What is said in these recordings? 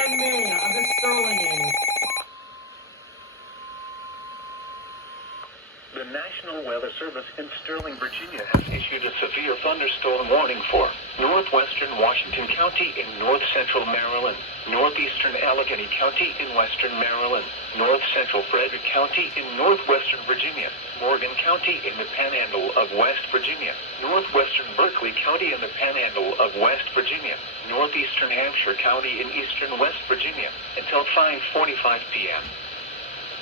behind me of the Sterlinging. The National Weather Service in Sterling, Virginia has issued a severe thunderstorm warning for northwestern Washington County in north-central Maryland, northeastern Allegheny County in western Maryland, north-central Frederick County in northwestern Virginia, Morgan County in the Panhandle of West Virginia, northwestern Berkeley County in the Panhandle of West Virginia, northeastern Hampshire County in eastern West Virginia, until 5:45 p.m.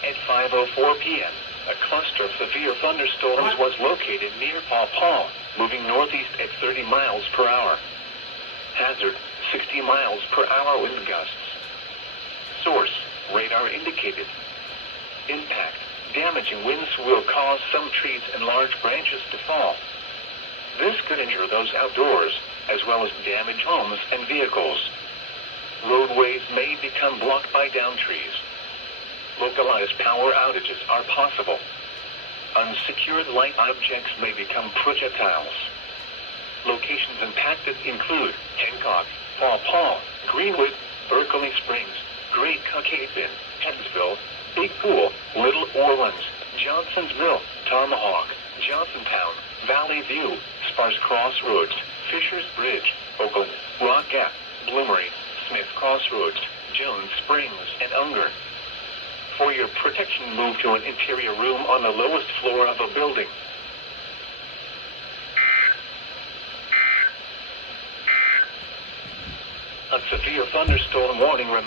At 5:04 p.m., a cluster of severe thunderstorms was located near Paw Paw, moving northeast at 30 miles per hour. Hazard, 60 miles per hour wind gusts. Source, radar indicated. Impact, damaging winds will cause some trees and large branches to fall. This could injure those outdoors, as well as damage homes and vehicles. Roadways may become blocked by downed trees. Localized power outages are possible. Unsecured light objects may become projectiles. Locations impacted include Hancock, Paw Paw, Greenwood, Berkeley Springs, Great Caucasian, Hebbsville, Big Pool, Little Orleans, Johnsonsville, Tomahawk, Johnsontown, Valley View, Sparse Crossroads, Fishers Bridge, Oakland, Rock Gap, Bloomery, Smith Crossroads, Jones Springs, and Unger. For your protection, move to an interior room on the lowest floor of a building. A severe thunderstorm warning remains.